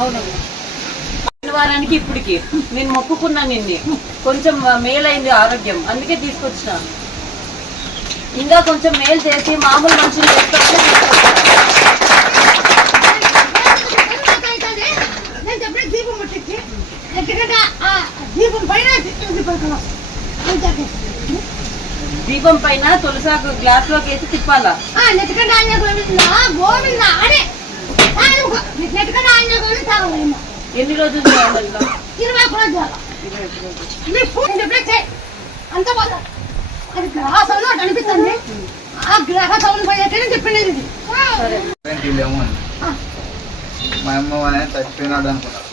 అవును. వారానికి ఇప్పటికి నేను మొక్కుకున్నా నిన్ను, కొంచెం మేలైంది ఆరోగ్యం, అందుకే తీసుకొచ్చిన. ఇంకా కొంచెం మేలు చేసి మామూలు మనుషులు దీపం పైన తులసాకు గ్లాస్ లోకి వేసి తిప్పాలా. ఎన్ని రోజులు చేయాలి? 21 రోజులు. అంత అది గ్రహంలో కనిపిస్తుంది. ఆ గ్రహ సౌండ్ పోయేటని చెప్పింది ఇది. మా అమ్మ చచ్చిపోయినాడు అనుకున్నారు.